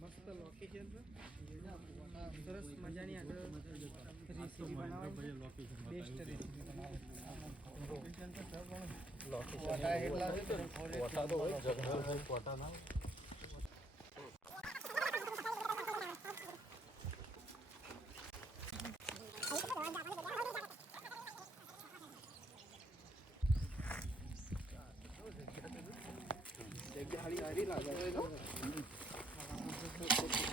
મસ્ત લોકેશન છે સરસ મજાની આગળ રેસીપી બનાવવાની બેસ્ટ રેસીપી બનાવવાની લોકેશન તો છે પણ લોકેશન કોટા તો હોય જંગલ હોય કોટા ના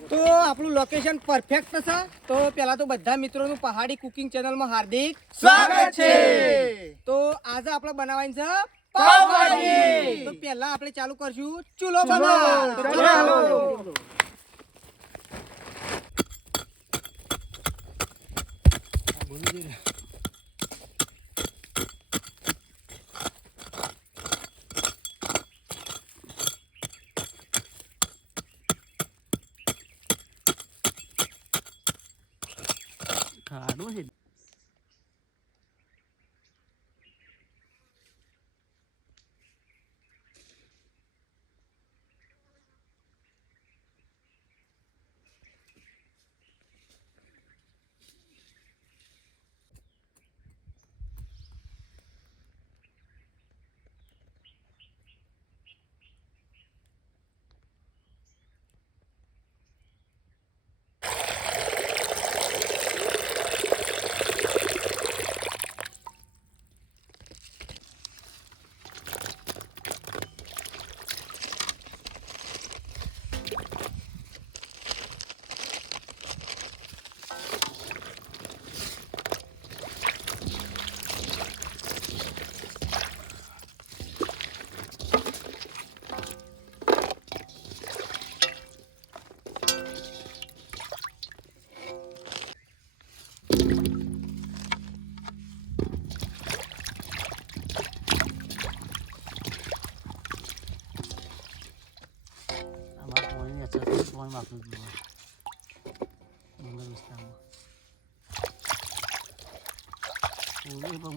તો આપણું લોકેશન પરફેક્ટ છે તો પેલા તો બધા મિત્રોનું પહાડી કુકિંગ ચેનલમાં હાર્દિક સ્વાગત છે તો આજે આપણે બનાવવાની છે પાવભાજી તો પહેલા આપણે ચાલુ કરશું ચૂલો બનાવવાનો ખાડો છે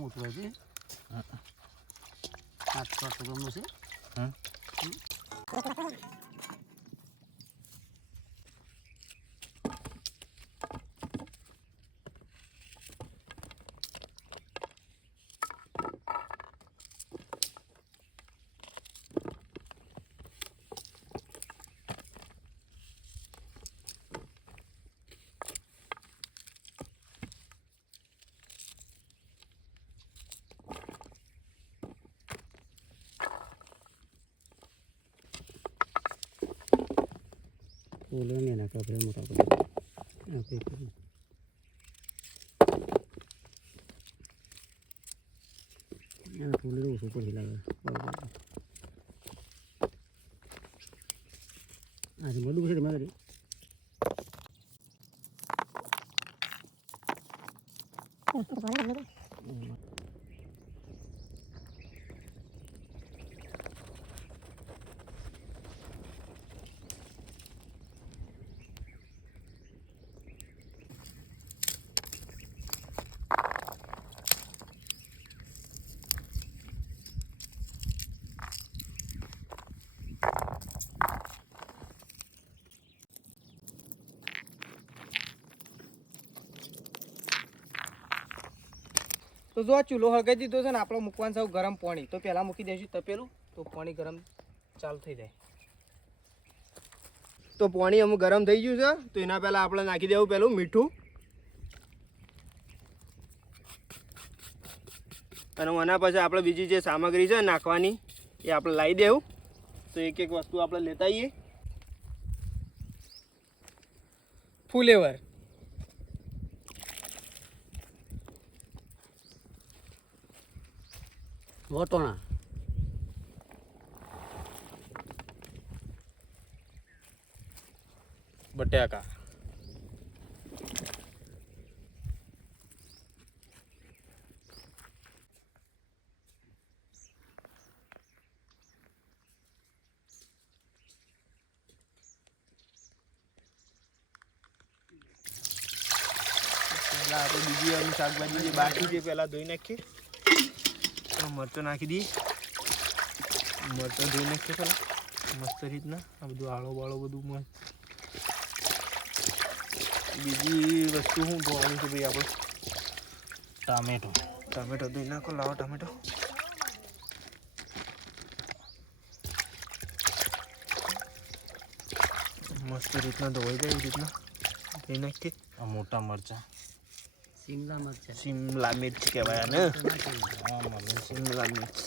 મોટું છે ગમનું છે બોલવાની એના કપડે મોટા પડે ફૂલ ઓછું પડી લાગે આજે બધું છે મારે તો જો આ ચૂલો હળગાઈ દીધો છે ને આપણે મૂકવાનું છે ગરમ પાણી તો પહેલાં મૂકી દઈશું તપેલું તો પાણી ગરમ ચાલુ થઈ જાય તો પાણી અમુક ગરમ થઈ ગયું છે તો એના પહેલાં આપણે નાખી દેવું પેલું મીઠું અને એના પછી આપણે બીજી જે સામગ્રી છે નાખવાની એ આપણે લાવી દેવું તો એક એક વસ્તુ આપણે લેતા આવીએ ફુલેવર વટોણા બટાકા આપણે બીજી અમુક શાકભાજી જે બાકી છે પહેલાં ધોઈ નાખીએ મરચો નાખી દઈએ મરચો ધોઈ નાખીએ પહેલાં મસ્ત રીતના આ બધું આળો બાળો બધું મસ્ત બીજી વસ્તુ શું ધોવાની છે ભાઈ આપણે? ટામેટો ટમેટો ધોઈ નાખો. લાવો ટમેટો. મસ્ત રીતના ધોવાઈ જાય એવી રીતના ધોઈ નાખીએ. આ મોટા મરચાં શિમલા મિર્ચ કહેવાય ને. શિમલા મિર્ચ.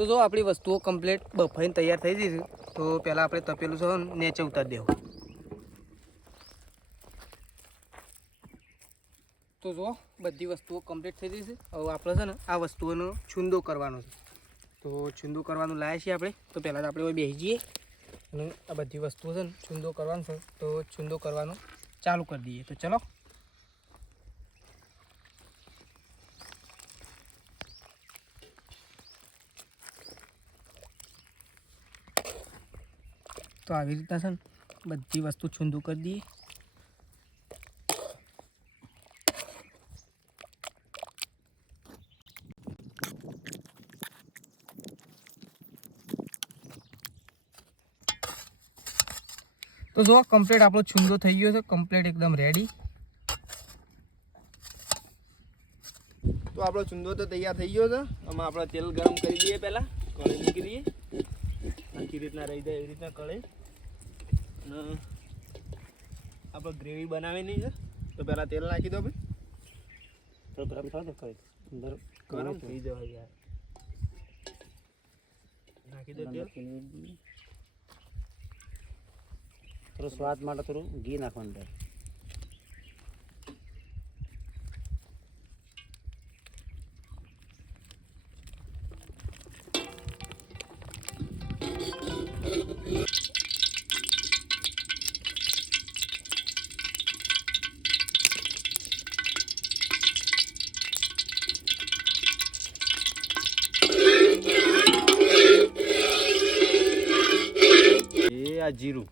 તો જો આપણી વસ્તુઓ કમ્પ્લીટ બફાઈને તૈયાર થઈ જશે. તો પહેલાં આપણે તપેલું છે ને નીચે ઉતારી દેવું. તો જો બધી વસ્તુઓ કમ્પ્લીટ થઈ જશે. હવે આપણે છે ને આ વસ્તુઓનો છૂંદો કરવાનો છે. તો છૂંદો કરવાનું લાવ્યા છીએ આપણે. તો પહેલાં તો આપણે બેસી જઈએ અને આ બધી વસ્તુઓ છે ને છૂંદો કરવાનો છે. તો છૂંદો કરવાનો ચાલુ કરી દઈએ. તો ચલો. તો આવી રીતના છે ને બધી વસ્તુ છૂંદું કરી દઈએ. તો જો કમ્પ્લીટ આપણો છૂંદો થઈ ગયો છે. કમ્પ્લીટ એકદમ રેડી. તો આપણો ચૂંદો તો તૈયાર થઈ ગયો છે. આમાં આપણે તેલ ગરમ કરી દઈએ. પહેલાં કઢાઈ મૂકી દઈએ. આખી રીતના રહી જાય એવી રીતના કઢાઈ. અને આપણે ગ્રેવી બનાવેલી છે. તો પહેલાં તેલ નાખી દો ભાઈ. તો ગરમ થવા દે કઈ અંદર ગરમ થઈ જવા યાર. નાખી દો તેલ. થોડું સ્વાદ માટે થોડું ઘી નાખવાનું થાય. આ જીરું.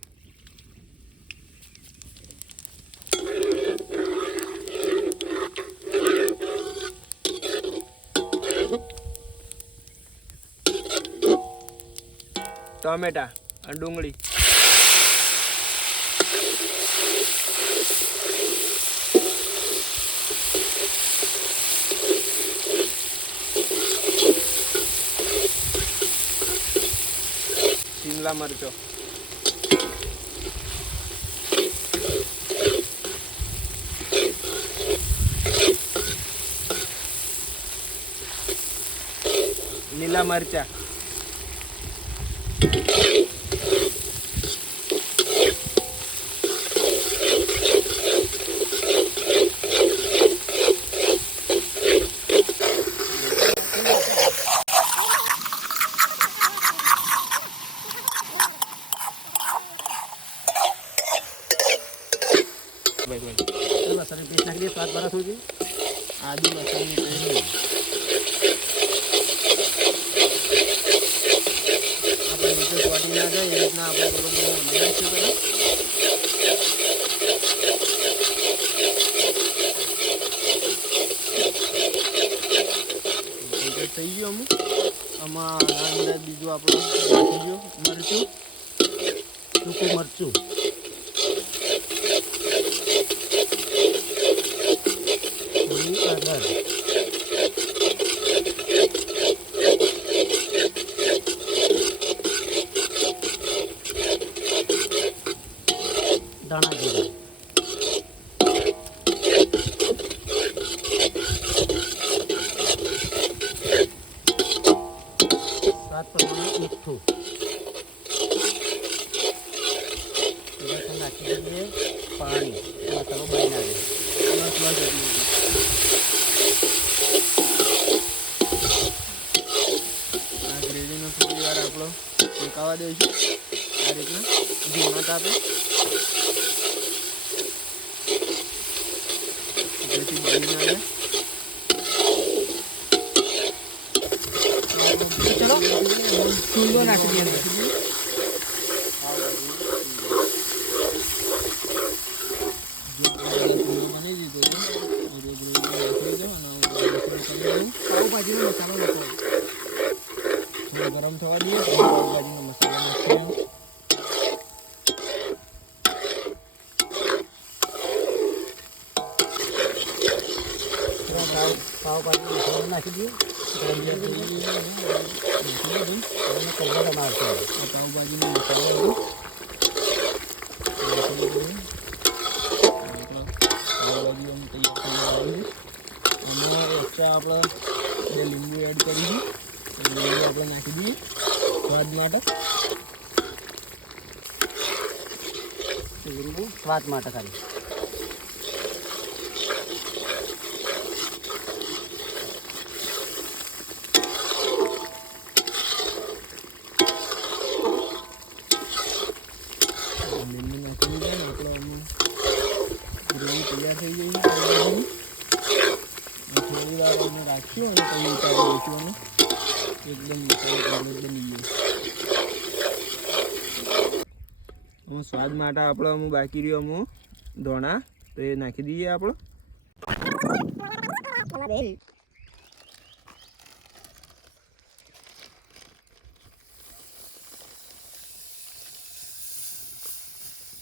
ટમેટા અને ડુંગળી. શિમલા મરચો. લીલા મરચા. લસણ પેસ્ટ નાખી દઈએ સ્વાદ બરાબર થઈ જાય. આદુ લસણની પેસ્ટ. કમ્પ્લીટ થઈ ગયું આમાં અંદર બીજું આપણું નાખી ગયું મરચું, સૂકું મરચું, થોડી હળદર, ધાણા જીરું, સ્વાદ પ્રમાણે મીઠું, નાખી દઈએ પાણી, મસાલો બની આવે. આ ગ્રેવીને થોડી વાર આપણો શેકાવા દઈશું આ રીતના ધીમા તાપે, જેથી બળી ના જાય. ચલો ચૂંદો નાખી દઈએ અંદર. પાવભાજીનો મસાલો નાખો. ગરમ થવા દઈએ પાવભાજીનો મસાલો નાખી દઈએ. પાવભાજી મસાલો નાખી દઈએ. કલર મારતો પાવભાજીનો મસાલો પાવભાજી અમે તૈયાર થઈ ગયું. આમાં એક્સ્ટ્રા આપણે બે લીંબુ એડ કરીશું. લીંબુ આપણે નાખી દઈએ સ્વાદ માટે. લીંબુ સ્વાદ માટે ખાલી. લીંબુ નાખી દીધા ને આપણો ગ્રેવી તૈયાર થઈ ગઈ છે. થોડી વાર અમે રાખ્યું અને પછી ઉતારી દઈશું અમે. એકદમ મસાલો બની ગયો. સ્વાદ માટે આપણે અમુક બાકી રહ્યો અમુક ધોણા તો એ નાખી દઈએ આપણે.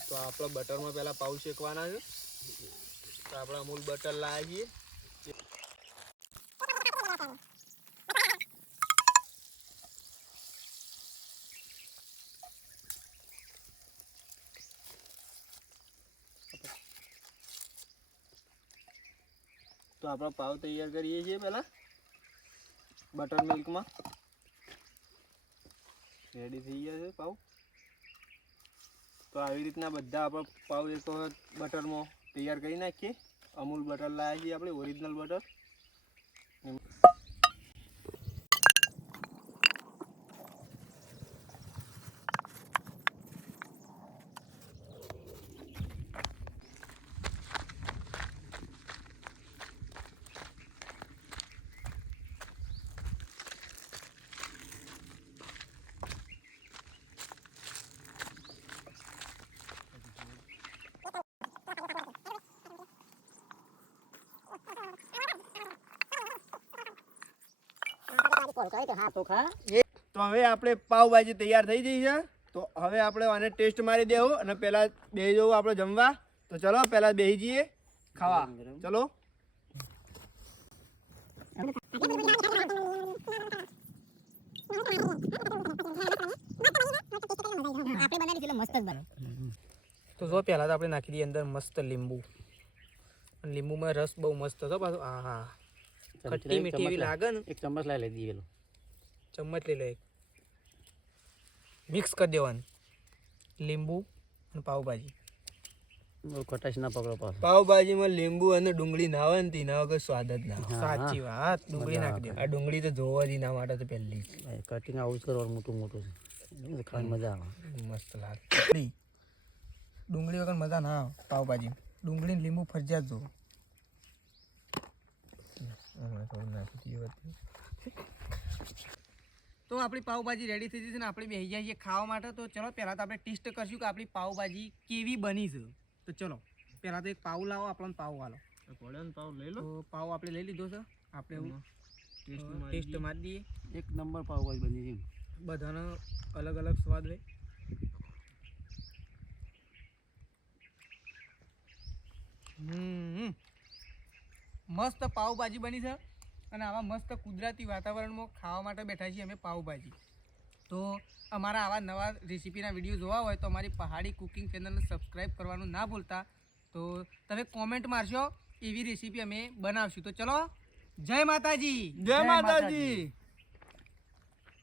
તો આપણે બટરમાં પહેલા પાઉં શેકવાના છે. તો આપણે અમૂલ બટર લાવીએ. તો આપણે પાવ તૈયાર કરીએ છીએ પહેલા બટર મિલ્કમાં. રેડી થઈ ગયા છે પાવ. તો આવી રીતના બધા આપણે પાવ એક વખત બટરમાં તૈયાર કરી નાખીએ. અમૂલ બટર લાવ્યા છીએ આપણે ઓરિજિનલ બટર. તો હવે આપણે પાવભાજી તૈયાર થઈ ગઈ છે. તો હવે આપણે આને ટેસ્ટ મારી દેવું અને પહેલા બેસી જવું આપણે જમવા. તો ચલો પહેલા બેસી જઈએ ખાવા. ચલો તો જો પહેલાં તો આપણે નાખી દઈએ અંદર મસ્ત લીંબુ. અને લીંબુમાં રસ બહુ મસ્ત હતો પાછો. હા હા, ખટ્ટી મીઠી એવી લાગે ને. એક ચમચ લઈ દઈએ. ચમચ લઈ લે. મિક્સ કરી દેવાનું લીંબુ અને પાવભાજી. ખટાશ ના પકડો પાછો. પાવભાજીમાં લીંબુ અને ડુંગળી ના આવે ને તેના વગર સ્વાદ જ ના આવે. સાચી વાત, ડુંગળી નાખી દે. આ ડુંગળી તો જોવા જ ના માટે તો પહેલી જ કટિંગ આવું જ કરવાનું, મોટું મોટું છે. ખાવાની મજા આવે, મસ્ત લાગે. ડુંગળી વગર મજા ના આવે પાવભાજી. ડુંગળી ને લીંબુ ફરજિયાત જો. તો આપણી પાવભાજી રેડી થઈ જશે ને આપણે બેસી જઈએ ખાવા માટે. તો ચલો પહેલાં તો આપણે ટેસ્ટ કરશું કે આપણી પાવભાજી કેવી બની છે. તો ચલો પહેલાં તો એક પાવ લાવો, આપણને પાવ વાલો. પાવ લઈ લો. તો પાવ આપણે લઈ લીધો છે. આપણે ટેસ્ટ મારી દઈએ. એક નંબર પાવભાજી બની છે. બધાનો અલગ અલગ સ્વાદ હોય. મસ્ત પાવભાજી બની છે અને આવા મસ્ત કુદરતી વાતાવરણમાં ખાવા માટે બેઠા છીએ અમે પાવભાજી. તો અમારા આવા નવા રેસીપીના વિડીયો જોવા હોય તો અમારી પહાડી કુકિંગ ચેનલને સબસ્ક્રાઈબ કરવાનું ના ભૂલતા. તો તમે કોમેન્ટ મારશો, એવી રેસીપી અમે બનાવશું. તો ચલો, જય માતાજી. જય માતાજી.